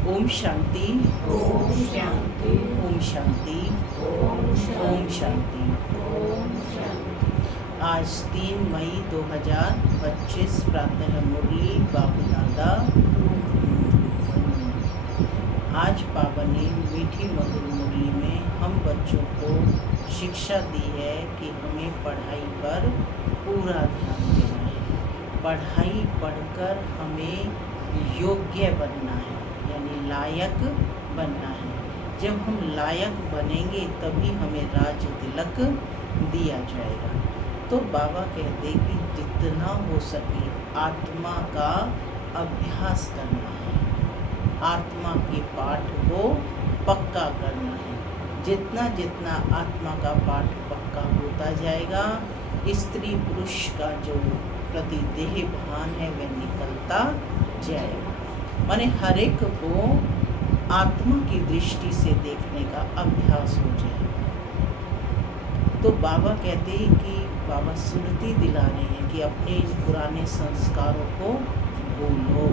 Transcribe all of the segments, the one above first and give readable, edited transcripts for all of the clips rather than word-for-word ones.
ओम शांति, ओम शांति, ओम शांति, ओम ओम शांति। ओम शांति। आज 3 मई 2025 प्रातः मुरली बाबू दादा। आज पावनी मीठी मधुर मुरली में हम बच्चों को शिक्षा दी है कि हमें पढ़ाई पर पूरा ध्यान देना है। पढ़ाई पढ़कर हमें योग्य बनना है, यानी लायक बनना है। जब हम लायक बनेंगे तभी हमें राज तिलक दिया जाएगा। तो बाबा कहते कि जितना हो सके आत्मा का अभ्यास करना है, आत्मा के पाठ को पक्का करना है। जितना जितना आत्मा का पाठ पक्का होता जाएगा, स्त्री पुरुष का जो प्रतिदेह भान है वह निकलता जाएगा। माने हर एक को आत्मा की दृष्टि से देखने का अभ्यास हो जाएगा। तो बाबा कहते हैं कि बाबा स्मृति दिला रहे हैं कि अपने इन पुराने संस्कारों को भूलो।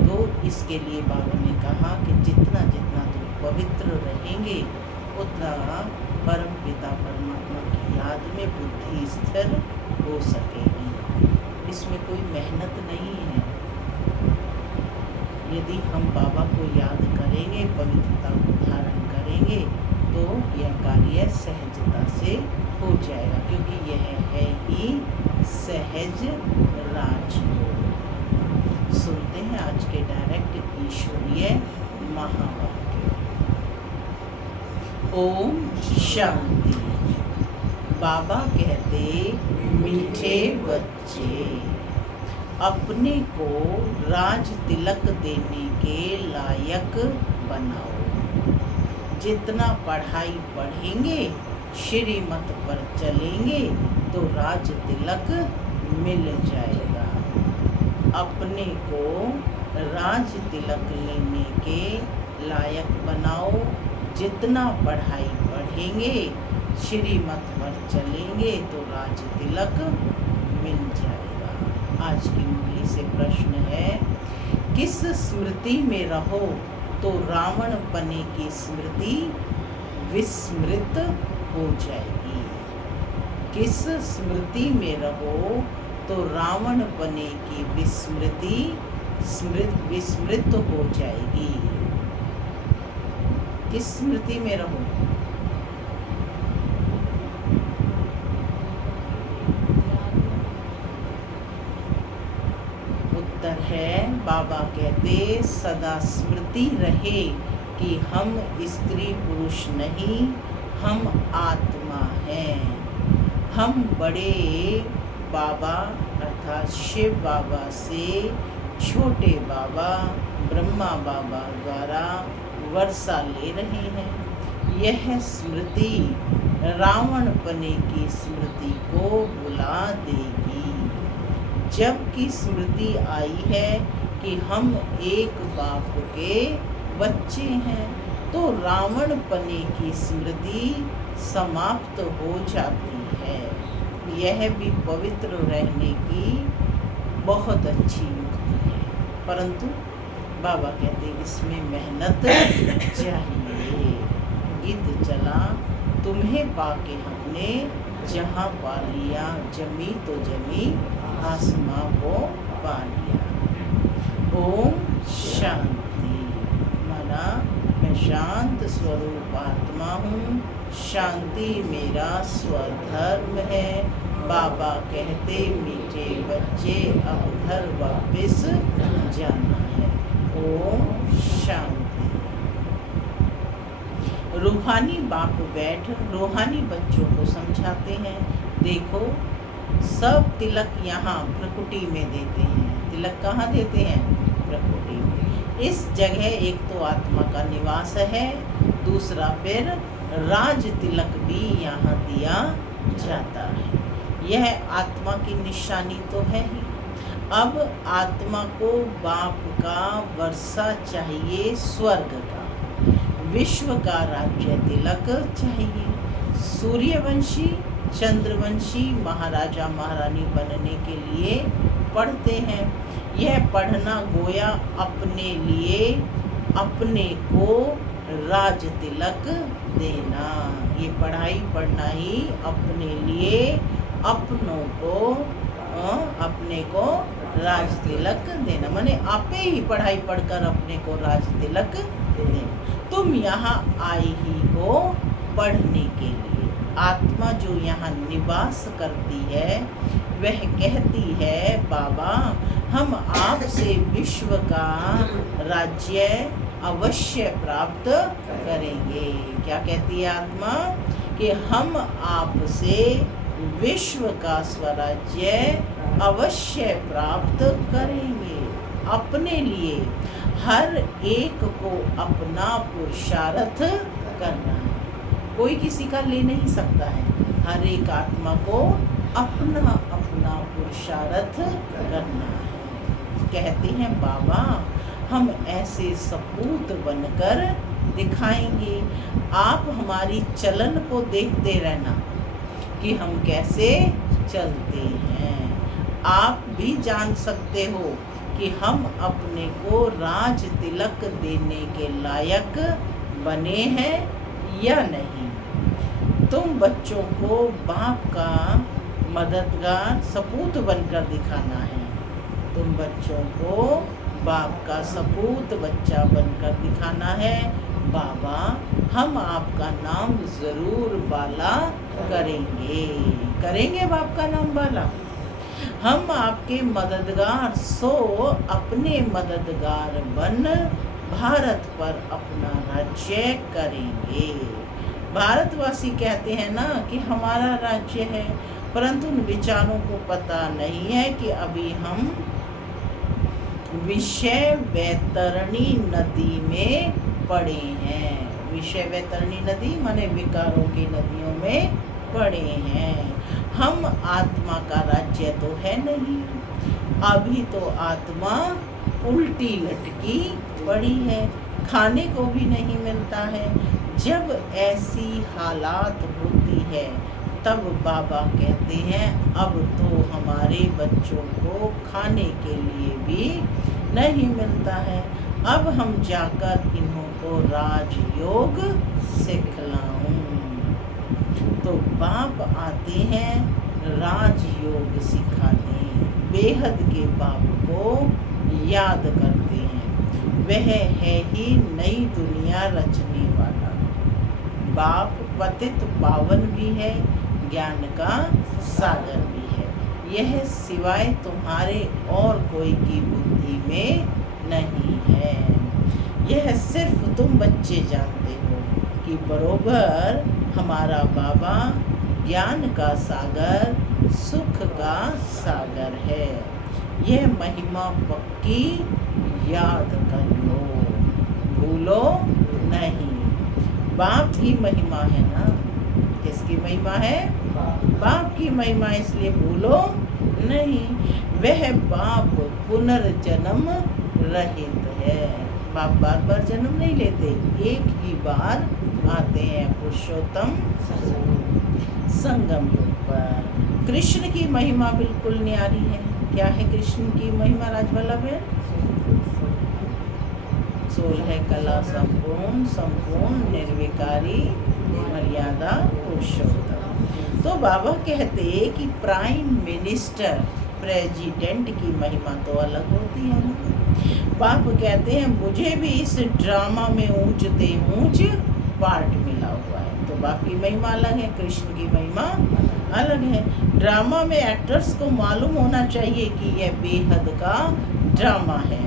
तो इसके लिए बाबा ने कहा कि जितना जितना तुम पवित्र रहेंगे उतना परम पिता परमात्मा की याद में बुद्धि स्थिर हो सकेगी। इसमें कोई मेहनत नहीं है। यदि हम बाबा को याद करेंगे, पवित्रता को धारण करेंगे, तो यह कार्य सहजता से हो जाएगा, क्योंकि यह है ही सहज राजयोग। सुनते हैं आज के डायरेक्ट ईश्वरीय महावाक्य। ओम शांति। बाबा कहते, मीठे बच्चे, अपने को राज तिलक देने के लायक बनाओ। जितना पढ़ाई पढ़ेंगे, श्रीमत पर चलेंगे, तो राज तिलक मिल जाएगा। अपने को राज तिलक लेने के लायक बनाओ। जितना पढ़ाई पढ़ेंगे, श्रीमत पर चलेंगे, तो राज तिलक मिल जाएगा। आज की मुरली से प्रश्न है, किस स्मृति में रहो तो रावण पने की स्मृति विस्मृत हो जाएगी। किस स्मृति में रहो तो रावण पने की विस्मृत हो जाएगी। किस स्मृति में रहो? उत्तर है, बाबा कहते सदा स्मृति रहे कि हम स्त्री पुरुष नहीं, हम आत्मा हैं। हम बड़े बाबा अर्थात शिव बाबा से छोटे बाबा ब्रह्मा बाबा द्वारा वर्षा ले रहे हैं। यह स्मृति रावण पने की स्मृति को बुला देगी। जबकि स्मृति आई है कि हम एक बाप के बच्चे हैं, तो रावण पने की स्मृति समाप्त हो जाती है। यह भी पवित्र रहने की बहुत अच्छी युक्ति है, परंतु बाबा कहते हैं इसमें मेहनत चाहिए। गीत चला, तुम्हें पाके हमने जहाँ पा लिया, जमी तो जमी आसमां को पा लिया। ओम शांति। माना मैं शांत स्वरूप आत्मा हूँ, शांति मेरा स्वधर्म है। बाबा कहते मीठे बच्चे अब घर वापस जाना है। ओम शांति। रूहानी बाप बैठ रूहानी बच्चों को समझाते हैं, देखो सब तिलक यहाँ प्रकृति में देते हैं। तिलक कहाँ देते हैं? प्रकृति में। इस जगह एक तो आत्मा का निवास है, दूसरा फिर राज तिलक भी यहाँ दिया जाता है। यह आत्मा की निशानी तो है ही। अब आत्मा को बाप का वर्षा चाहिए, स्वर्ग का, विश्व का राज्य तिलक चाहिए। सूर्यवंशी चंद्रवंशी महाराजा महारानी बनने के लिए पढ़ते हैं। यह पढ़ना गोया अपने लिए अपने को राज तिलक देना। ये पढ़ाई पढ़ना ही अपने लिए अपनों को अपने को राज तिलक देना, माने आपे ही पढ़ाई पढ़कर अपने को राज तिलक देना। तुम यहाँ आई ही हो पढ़ने के लिए। आत्मा जो यहाँ निवास करती है वह कहती है, बाबा हम आपसे विश्व का राज्य अवश्य प्राप्त करेंगे। क्या कहती है आत्मा? कि हम आपसे विश्व का स्वराज्य अवश्य प्राप्त करेंगे। अपने लिए हर एक को अपना पुरुषार्थ करना है, कोई किसी का ले नहीं सकता है। हर एक आत्मा को अपना अपना पुरुषार्थ करना है। कहते हैं बाबा हम ऐसे सपूत बनकर दिखाएंगे। आप हमारी चलन को देखते रहना कि हम कैसे चलते हैं। आप भी जान सकते हो कि हम अपने को राज तिलक देने के लायक बने हैं या नहीं। तुम बच्चों को बाप का मददगार सपूत बनकर दिखाना है। तुम बच्चों को बाप का सपूत बच्चा बनकर दिखाना है। बाबा हम आपका नाम ज़रूर बाला करेंगे। करेंगे बाप का नाम बाला। हम आपके मददगार, सो अपने मददगार बन भारत पर अपना राज्य करेंगे। भारतवासी कहते हैं ना कि हमारा राज्य है, परंतु उन विचारों को पता नहीं है कि अभी हम विषय वैतरणी नदी में पड़े हैं। विषय वैतरणी नदी माने विकारों की नदियों में पड़े हैं। हम आत्मा का राज्य तो है नहीं, अभी तो आत्मा उल्टी लटकी पड़ी है, खाने को भी नहीं मिलता है। जब ऐसी हालात होती है तब बाबा कहते हैं अब तो हमारे बच्चों को खाने के लिए भी नहीं मिलता है, अब हम जाकर इन्हों को राजयोग सिखलाऊं। तो बाप आते हैं राजयोग सिखाने। बेहद के बाप को याद करते हैं। वह है ही नई दुनिया रचने वाला। बाप पतित पावन भी है, ज्ञान का सागर भी है। यह सिवाय तुम्हारे और कोई की बुद्धि में नहीं है। यह सिर्फ तुम बच्चे जानते हो कि बरोबर हमारा बाबा ज्ञान का सागर, सुख का सागर है। यह महिमा पक्की याद कर लो, भूलो नहीं। बाप की महिमा है ना। किसकी महिमा है? बाप की महिमा, इसलिए भूलो नहीं। वह बाप पुनर्जन्म रहित है। बाप बार बार जन्म नहीं लेते, एक ही बार आते हैं पुरुषोत्तम संगम युग पर। कृष्ण की महिमा बिल्कुल न्यारी है। क्या है कृष्ण की महिमा राजवल्लभ है? 16 कला संपूर्ण, संपूर्ण निर्विकारी, मर्यादा पुरुषोत्तम। तो बाबा कहते कि प्राइम मिनिस्टर, प्रेसिडेंट की महिमा तो अलग होती है ना। बाप कहते हैं मुझे भी इस ड्रामा में ऊंचते ऊंच पार्ट मिला हुआ है। तो बाप की महिमा अलग है, कृष्ण की महिमा अलग है। ड्रामा में एक्टर्स को मालूम होना चाहिए कि यह बेहद का ड्रामा है।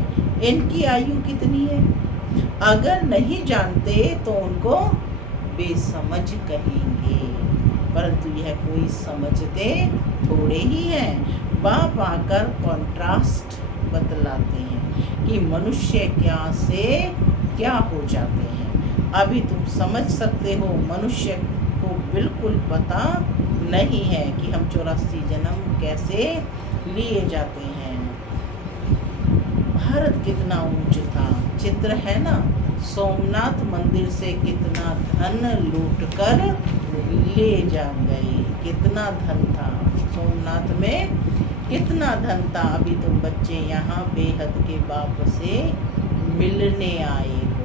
इनकी आयु कितनी है? अगर नहीं जानते तो उनको बेसमझ कहेंगे, परंतु यह कोई समझते थोड़े ही हैं। बाप आकर कॉन्ट्रास्ट बतलाते हैं कि मनुष्य क्या से क्या हो जाते हैं। अभी तुम समझ सकते हो, मनुष्य को बिल्कुल पता नहीं है कि हम 84 जन्म कैसे लिए जाते हैं। भारत कितना ऊंच था, चित्र है ना। सोमनाथ मंदिर से कितना धन लूटकर ले जा गए। कितना धन था सोमनाथ में, कितना धन था। अभी तुम बच्चे यहाँ बेहद के बाप से मिलने आए हो।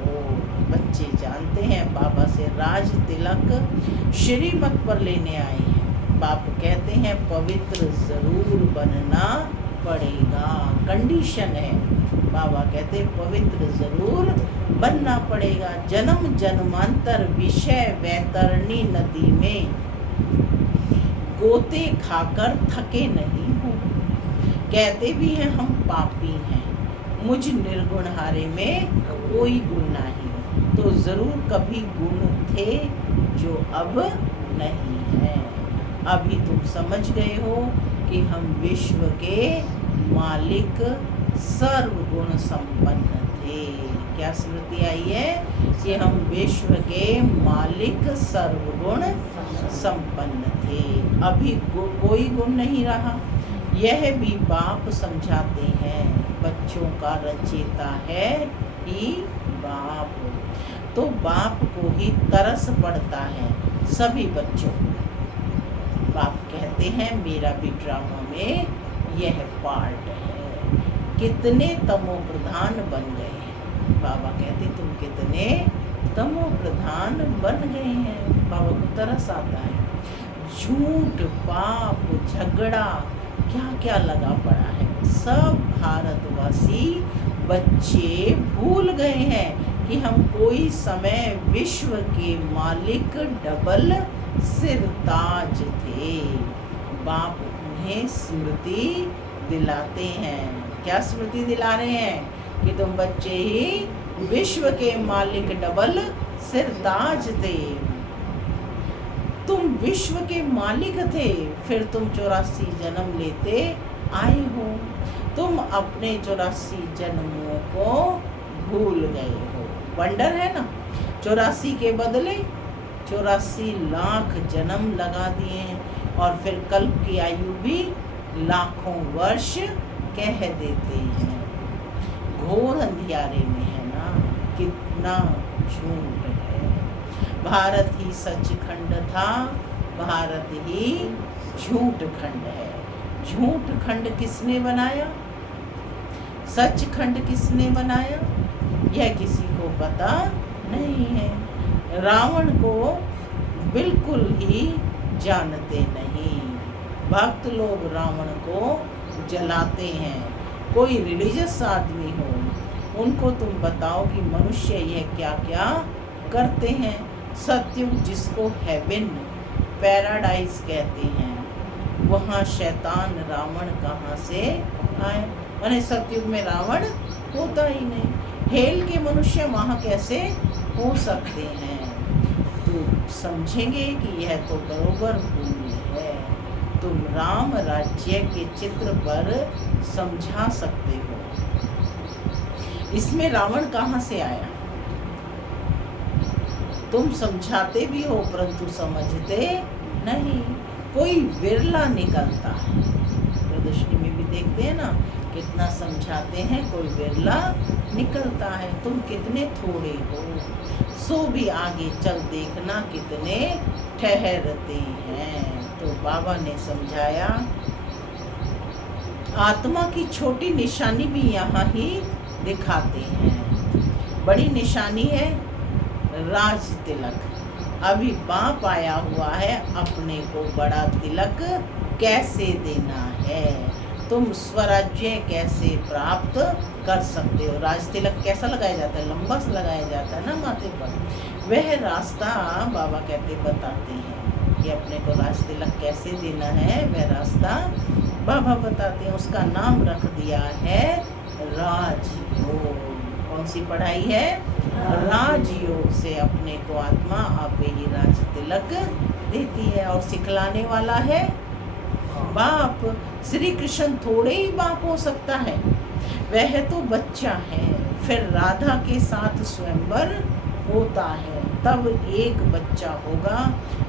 बच्चे जानते हैं बाबा से राज तिलक श्रीमत पर लेने आए हैं। बाप कहते हैं पवित्र जरूर बनना पड़ेगा, कंडीशन है। बाबा कहते पवित्र जरूर बनना पड़ेगा। जन्म जन्मांतर विषय वैतरणी नदी में गोते खाकर थके नहीं हो। कहते भी हैं हम पापी हैं, मुझ निर्गुणहारे में कोई गुण नहीं, तो जरूर कभी गुण थे जो अब नहीं है। अभी तुम समझ गए हो कि हम विश्व के मालिक सर्वगुण संपन्न थे। क्या स्मृति आई है कि हम विश्व के मालिक सर्वगुण संपन्न थे। अभी कोई गुण नहीं रहा। यह भी बाप समझाते हैं, बच्चों का रचयिता है ही बाप। तो बाप को ही तरस पड़ता है सभी बच्चों को। बाप कहते हैं मेरा भी ड्रामा में यह पार्ट है। कितने तमो प्रधान बन गए हैं। बाबा कहते तुम कितने तमो प्रधान बन गए हैं। बाबा को तरस आता है। झूठ, पाप, झगड़ा, क्या क्या लगा पड़ा है। सब भारतवासी बच्चे भूल गए हैं कि हम कोई समय विश्व के मालिक डबल सिरताज थे। बाप उन्हें स्मृति दिलाते हैं। क्या स्मृति दिला रहे हैं कि तुम बच्चे ही विश्व के मालिक डबल सिरताज थे। तुम विश्व के मालिक थे, फिर तुम 84 जन्म लेते आए हो। तुम अपने 84 जन्मों को भूल गए हो। वंडर है ना, 84 के बदले 84 लाख जन्म लगा दिए और फिर कल्प की आयु भी लाखों वर्ष कह देते हैं। घोर अंधियारे में है ना, कितना झूठ है। भारत ही सचखंड था, भारत ही झूठ खंड है। झूठ खंड किसने बनाया, सचखंड किसने बनाया, यह किसी को पता नहीं है। रावण को बिल्कुल ही जानते नहीं। भक्त लोग रावण को जलाते हैं। कोई रिलीजियस आदमी हो, उनको तुम बताओ कि मनुष्य यह क्या क्या करते हैं। सतयुग जिसको हेवन पैराडाइज कहते हैं, वहाँ शैतान रावण कहाँ से आए। माने सतयुग में रावण होता ही नहीं। हेल के मनुष्य वहाँ कैसे हो सकते हैं। तो समझेंगे कि यह तो बरोबर भूल है। तुम राम राज्य के चित्र पर समझा सकते हो। इसमें रावण कहाँ से आया तुम समझाते भी हो, परंतु समझते नहीं। कोई विरला निकलता है। प्रदर्शनी में भी देखते हैं ना, कितना समझाते हैं, कोई विरला निकलता है। तुम कितने थोड़े हो, सो भी आगे चल देखना कितने ठहरते हैं। तो बाबा ने समझाया, आत्मा की छोटी निशानी भी यहाँ ही दिखाते हैं। बड़ी निशानी है राज तिलक। अभी बाप आया हुआ है, अपने को बड़ा तिलक कैसे देना है, तुम स्वराज्य कैसे प्राप्त कर सकते हो। राज तिलक कैसा लगाया जाता है, लंबा सा लगाया जाता है ना माथे पर। वह रास्ता बाबा कहते बताते हैं कि अपने को राज तिलक कैसे देना है, वह रास्ता बाबा बताते हैं। उसका नाम रख दिया है राजयोग। कौन सी पढ़ाई है, राजयोग से अपने को आत्मा आपे ही राज तिलक देती है। और सिखलाने वाला है बाप। श्री कृष्ण थोड़े ही बाप हो सकता है, वह तो बच्चा है। फिर राधा के साथ स्वयंवर होता है, तब एक बच्चा होगा।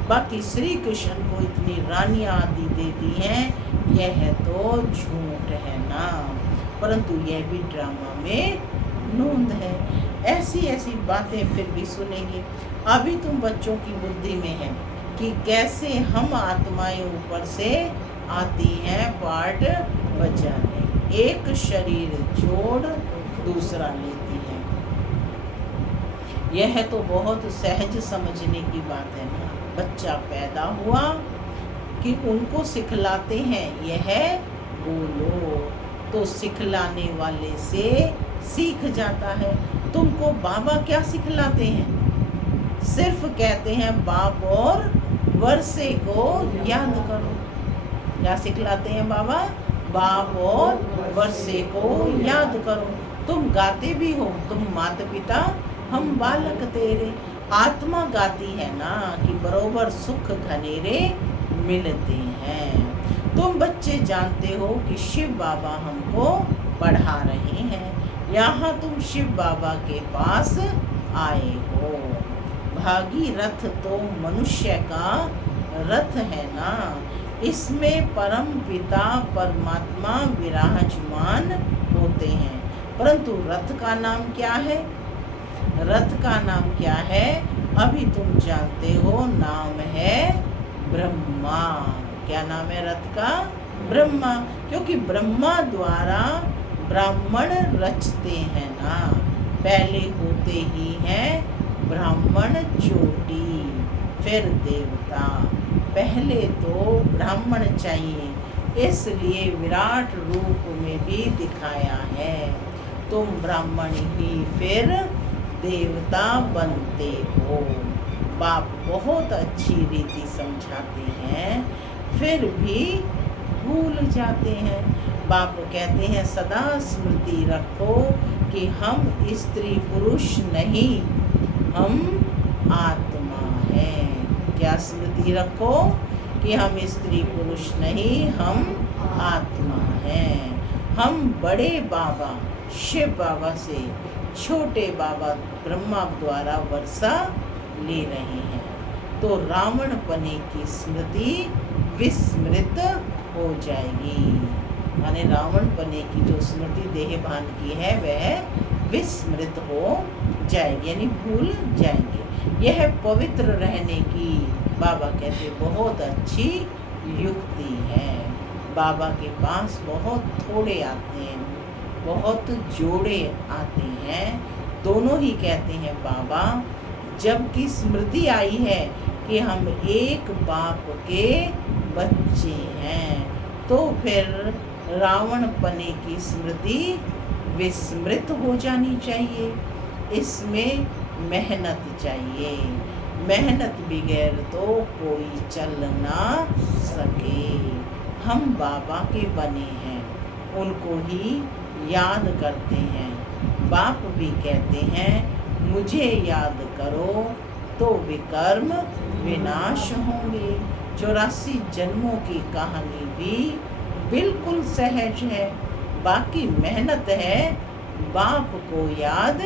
बाकी श्री कृष्ण को इतनी रानियां आदि देती हैं, यह तो झूठ है ना। परंतु यह भी ड्रामा में नोंद है। ऐसी ऐसी बातें फिर भी सुनेंगे। अभी तुम बच्चों की बुद्धि में है कि कैसे हम आत्माएं ऊपर से आती हैं पार्ट बचाने। एक शरीर छोड़ दूसरा लेती है। यह तो बहुत सहज समझने की बात है ना। बच्चा पैदा हुआ कि उनको सिखलाते हैं यह बोलो, तो सिखलाने वाले से सीख जाता है। तुमको बाबा क्या सिखलाते हैं? सिर्फ कहते हैं बाप और वर्षे को याद करो। क्या सिखलाते हैं बाबा? बाप और वर्षे को याद करो। तुम गाते भी हो, तुम माता पिता हम बालक तेरे। आत्मा गाती है ना कि बरोबर सुख घनेरे मिलते हैं। तुम बच्चे जानते हो कि शिव बाबा हमको पढ़ा रहे हैं। यहाँ तुम शिव बाबा के पास आए हो। भागीरथ तो मनुष्य का रथ है ना, इसमें परम पिता परमात्मा विराजमान होते हैं। परंतु रथ का नाम क्या है? रथ का नाम क्या है? अभी तुम जानते हो, नाम है ब्रह्मा। क्या नाम है रथ का? ब्रह्मा। क्योंकि ब्रह्मा द्वारा ब्राह्मण रचते हैं ना। पहले होते ही हैं ब्राह्मण चोटी, फिर देवता। पहले तो ब्राह्मण चाहिए, इसलिए विराट रूप में भी दिखाया है। तुम ब्राह्मण ही फिर देवता बनते हो। बाप बहुत अच्छी रीति समझाते हैं, फिर भी भूल जाते हैं। बाप कहते हैं सदा स्मृति रखो कि हम स्त्री पुरुष नहीं, हम आत्मा हैं। क्या स्मृति रखो? कि हम स्त्री पुरुष नहीं, हम आत्मा हैं। हम बड़े बाबा शिव बाबा से छोटे बाबा ब्रह्मा द्वारा वर्षा ले रहे हैं। तो रावण पने की स्मृति विस्मृत हो जाएगी। माने रावण पने की जो स्मृति देह भान की है वह विस्मृत हो जाएगी, यानी भूल जाएंगे। यह पवित्र रहने की बाबा कहते बहुत अच्छी युक्ति है। बाबा के पास बहुत थोड़े आते हैं, बहुत जोड़े आते हैं। दोनों ही कहते हैं बाबा, जबकि स्मृति आई है कि हम एक बाप के बच्चे हैं, तो फिर रावण पने की स्मृति विस्मृत हो जानी चाहिए। इसमें मेहनत चाहिए, मेहनत बगैर तो कोई चल ना सके। हम बाबा के बने हैं, उनको ही याद करते हैं। बाप भी कहते हैं मुझे याद करो तो विकर्म विनाश होंगे। 84 जन्मों की कहानी भी बिल्कुल सहज है। बाकी मेहनत है बाप को याद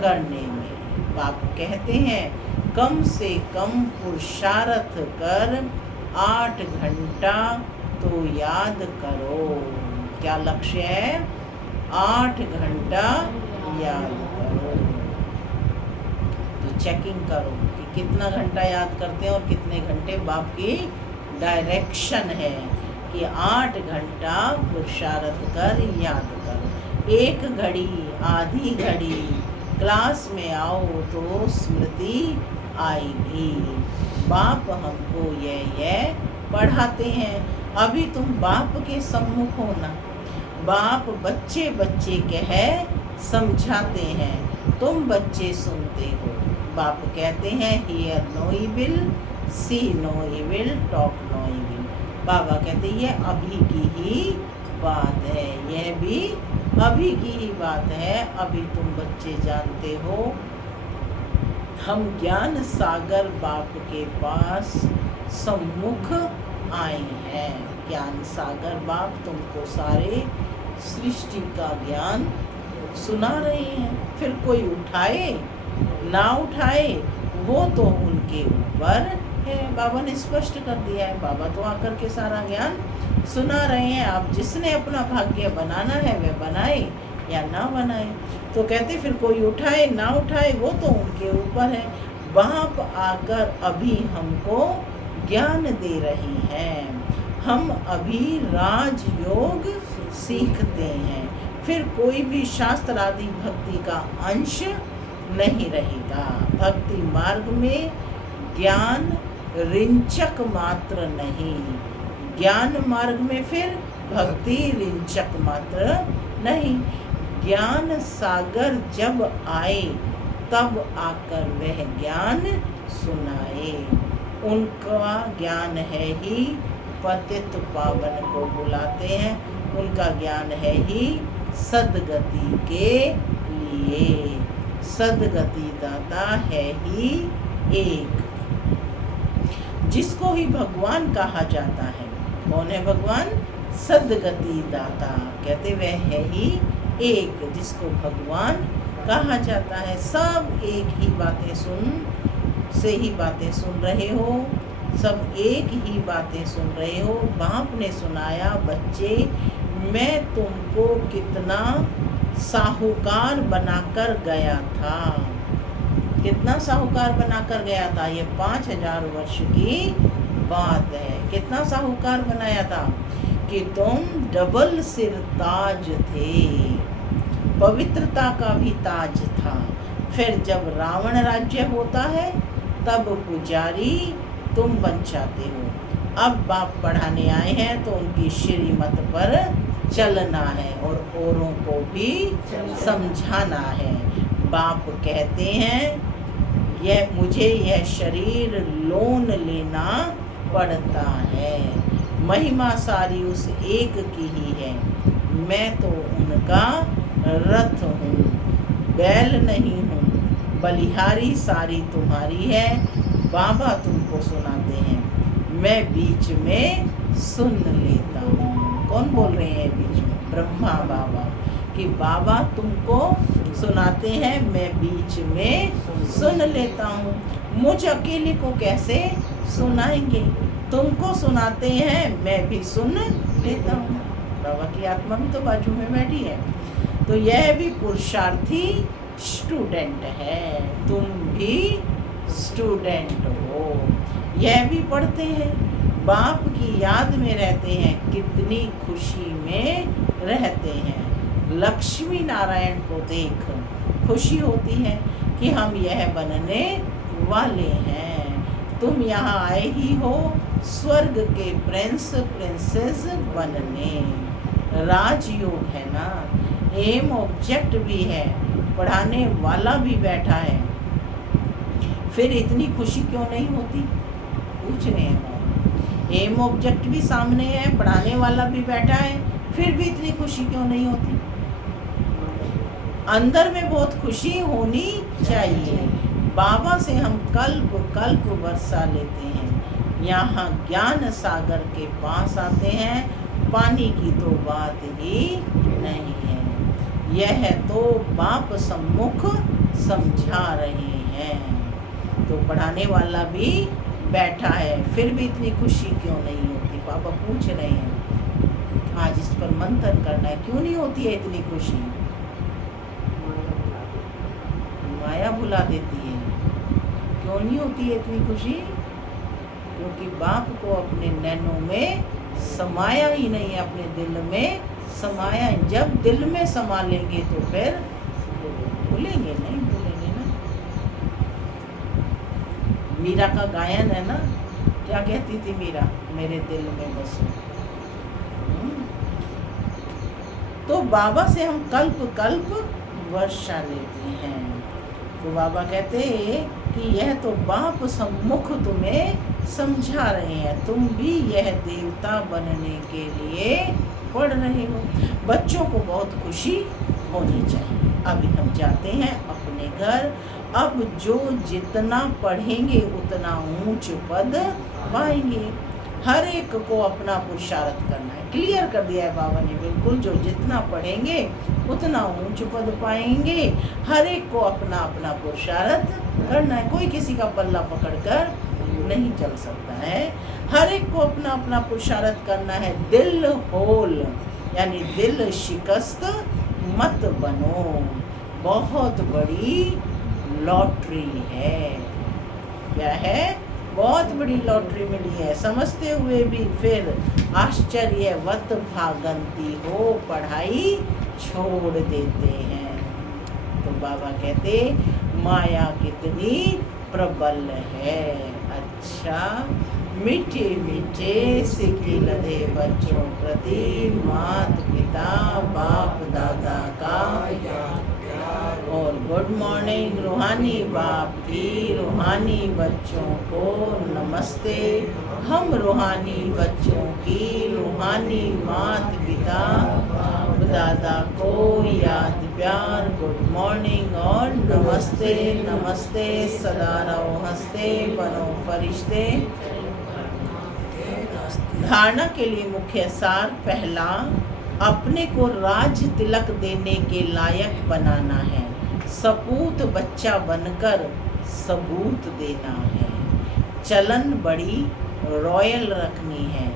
करने में। बाप कहते हैं कम से कम पुरुषार्थ कर 8 घंटा तो याद करो। क्या लक्ष्य है? 8 घंटा याद करो। तो चेकिंग करो कि कितना घंटा याद करते हैं और कितने घंटे बाप की डायरेक्शन है कि 8 घंटा पुरुषार्थ कर याद करो। 1 घड़ी आधी घड़ी क्लास में आओ तो स्मृति आएगी। बाप हमको यह पढ़ाते हैं। अभी तुम बाप के सम्मुख हो ना। बाप बच्चे बच्चे कह समझाते हैं, तुम बच्चे सुनते हो। बाप कहते हैं hear no evil, see no evil, talk no evil. बाबा कहते हैं यह अभी की ही बात है, यह भी अभी की ही बात है। अभी तुम बच्चे जानते हो हम ज्ञान सागर बाप के पास सम्मुख आए हैं। ज्ञान सागर बाप तुमको सारे सृष्टि का ज्ञान सुना रहे हैं। फिर कोई उठाए ना उठाए वो तो उनके ऊपर है। बाबा ने स्पष्ट कर दिया है। बाबा तो आकर के सारा ज्ञान सुना रहे हैं। आप जिसने अपना भाग्य बनाना है वह बनाए या ना बनाए। तो कहते फिर कोई उठाए ना उठाए वो तो उनके ऊपर है। बाप आकर अभी हमको ज्ञान दे रही हैं। हम अभी राजयोग सीखते हैं। फिर कोई भी शास्त्र आदि भक्ति का अंश नहीं रहेगा। भक्ति मार्ग में ज्ञान रिंचक मात्र नहीं, ज्ञान मार्ग में फिर भक्ति रिंचक मात्र नहीं। ज्ञान सागर जब आए तब आकर वह ज्ञान सुनाए। उनका ज्ञान है ही पतित पावन को बुलाते हैं, उनका ज्ञान है ही सदगति के लिए। सदगति दाता है ही एक, जिसको ही भगवान कहा जाता है। कौन है भगवान? सदगति दाता। कहते वह है ही एक, जिसको भगवान कहा जाता है। सब एक ही बातें से ही बातें सुन रहे हो, सब एक ही बातें सुन रहे हो। बाप ने सुनाया, बच्चे मैं तुमको कितना साहूकार बनाकर गया था, कितना साहूकार बनाकर गया था। ये 5000 वर्ष की बात है। कितना साहूकार बनाया था कि तुम डबल सिर ताज थे, पवित्रता का भी ताज था। फिर जब रावण राज्य होता है तब पुजारी तुम बन जाते हो। अब बाप पढ़ाने आए हैं तो उनकी श्रीमत पर चलना है और औरों को भी समझाना है। बाप कहते हैं यह शरीर लोन लेना पड़ता है, महिमा सारी उस एक की ही है। मैं तो उनका रथ हूँ, बैल नहीं हूँ, बलिहारी सारी तुम्हारी है। बाबा तुमको सुनाते हैं, मैं बीच में सुन लेता हूँ। कौन बोल रहे हैं बीच में? ब्रह्मा बाबा। कि बाबा तुमको सुनाते हैं, मैं बीच में सुन लेता हूँ। मुझ अकेले को कैसे सुनाएंगे? तुमको सुनाते हैं, मैं भी सुन लेता हूँ। बाबा की आत्मा भी तो बाजू में बैठी है। तो यह भी पुरुषार्थी स्टूडेंट है, तुम भी स्टूडेंट हो। यह भी पढ़ते हैं, बाप की याद में रहते हैं, कितनी खुशी में रहते हैं। लक्ष्मी नारायण को देख खुशी होती है कि हम यह बनने वाले हैं। तुम यहाँ आए ही हो स्वर्ग के प्रिंस प्रिंसेस बनने। राजयोग है ना, एम ऑब्जेक्ट भी है, पढ़ाने वाला भी बैठा है, फिर इतनी खुशी क्यों नहीं होती? पूछ रहे हैं। एम ऑब्जेक्ट भी सामने है, पढ़ाने वाला भी बैठा है, फिर भी इतनी खुशी क्यों नहीं होती? अंदर में बहुत खुशी होनी चाहिए। बाबा से हम कल्प कल्प वर्षा लेते हैं, यहाँ ज्ञान सागर के पास आते हैं, पानी की तो बात ही नहीं है। यह तो बाप सम्मुख समझा रहे हैं। तो पढ़ाने वाला भी बैठा है, फिर भी इतनी खुशी क्यों नहीं होती? पापा पूछ रहे हैं। आज इस पर मंथन करना है, क्यों नहीं होती है इतनी खुशी? माया भुला देती है। क्यों नहीं होती है इतनी खुशी? क्योंकि बाप को अपने नैनों में समाया ही नहीं है, अपने दिल में समाया। जब दिल में समा लेंगे तो फिर भूलेंगे नहीं, भूलेंगे ना। मीरा का गायन है ना, क्या कहती थी मीरा? मेरे दिल में बसो। तो बाबा से हम कल्प कल्प वर्षा लेते हैं। तो बाबा कहते कि यह तो बाप सम्मुख तुम्हें समझा रहे हैं, तुम भी यह देवता बनने के लिए पढ़ रहे हो। बच्चों को बहुत खुशी होनी चाहिए। अभी हम जाते हैं अपने घर। अब जो जितना पढ़ेंगे उतना ऊंच पद पाएंगे। हर एक को अपना पुरुषार्थ करना है। क्लियर कर दिया है बाबा ने बिल्कुल, जो जितना पढ़ेंगे उतना ऊंच पद पाएंगे। हर एक को अपना अपना पुरुषार्थ करना है, कोई किसी का पल्ला पकड़कर नहीं चल सकता है। हर एक को अपना अपना पुरुषार्थ करना है। दिल होल यानी दिल शिकस्त मत बनो। बहुत बड़ी लॉटरी है। क्या है? बहुत बड़ी लॉटरी मिली है। समझते हुए भी फिर आश्चर्यवत भागंती हो पढ़ाई छोड़ देते हैं। तो बाबा कहते माया कितनी प्रबल है। अच्छा, मीठे मीठे सिक्के लदे बच्चों प्रति माता पिता बाप दादा का और गुड मॉर्निंग रूहानी बाप की रूहानी बच्चों को नमस्ते। हम रूहानी बच्चों की रूहानी माता पिता बाप दादा को याद प्यार गुड मॉर्निंग और नमस्ते। नमस्ते, सदा रहो हंसते बनो फरिश्ते। धारणा के लिए मुख्य सार पहला, अपने को राज तिलक देने के लायक बनाना है। सपूत बच्चा बनकर सबूत देना है। चलन बड़ी रॉयल रखनी है।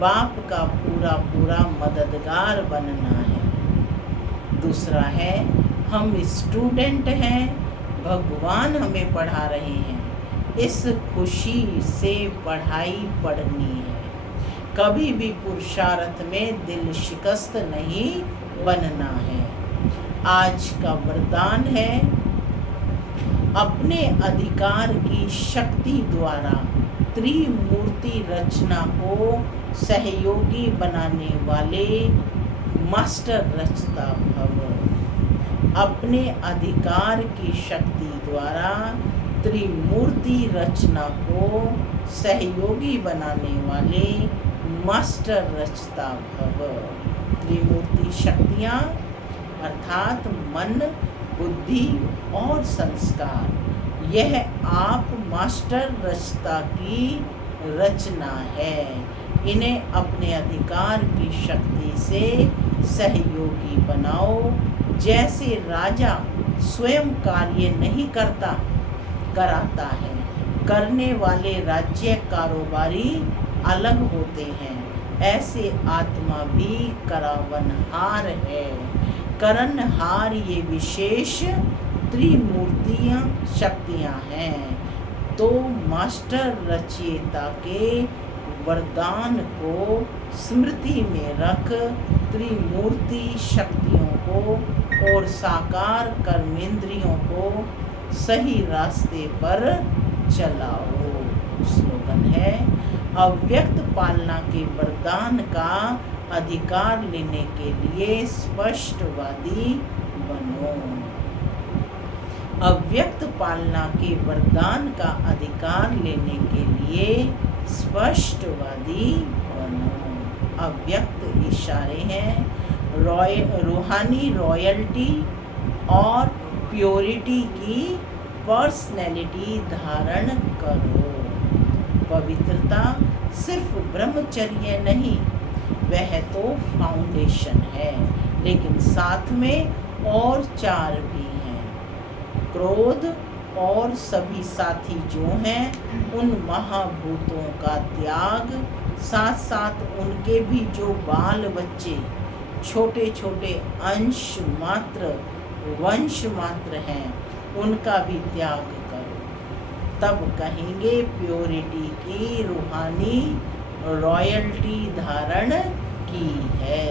बाप का पूरा पूरा मददगार बनना है। दूसरा है, हम स्टूडेंट हैं, भगवान हमें पढ़ा रहे हैं। इस खुशी से पढ़ाई पढ़नी है। कभी भी पुरुषार्थ में दिल शिकस्त नहीं बनना है। आज का वरदान है, अपने अधिकार की शक्ति द्वारा त्रिमूर्ति रचना को सहयोगी बनाने वाले मास्टर रचता भव। अपने अधिकार की शक्ति द्वारा त्रिमूर्ति रचना को सहयोगी बनाने वाले मास्टर रचता भव। त्रिमूर्ति शक्तियाँ अर्थात मन, बुद्धि और संस्कार, यह आप मास्टर रचता की रचना है। इन्हें अपने अधिकार की शक्ति से सहयोगी बनाओ। जैसे राजा स्वयं कार्य नहीं कराता है, करने वाले राज्य कारोबारी अलग होते हैं, ऐसे आत्मा भी करावनहार है। करणहार ये विशेष त्रिमूर्तियाँ शक्तियाँ हैं। तो मास्टर रचयिता के वरदान को स्मृति में रख त्रिमूर्ति शक्तियों को और साकार कर्मेंद्रियों को सही रास्ते पर चलाओ। स्लोगन है, अव्यक्त पालना के वरदान का अधिकार लेने के लिए स्पष्टवादी बनो। अव्यक्त पालना के वरदान का अधिकार लेने के लिए स्पष्टवादी बनो। अव्यक्त इशारे हैं, रूहानी रॉयल्टी और प्योरिटी की पर्सनैलिटी धारण करो। पवित्रता सिर्फ ब्रह्मचर्य नहीं, वह तो फाउंडेशन है, लेकिन साथ में और 4 भी हैं। क्रोध और सभी साथी जो हैं, उन महाभूतों का त्याग, साथ साथ उनके भी जो बाल बच्चे छोटे छोटे अंश मात्र वंश मात्र हैं, उनका भी त्याग करो। तब कहेंगे प्योरिटी की रूहानी रॉयल्टी धारण की है।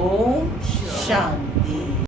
ओम शांति।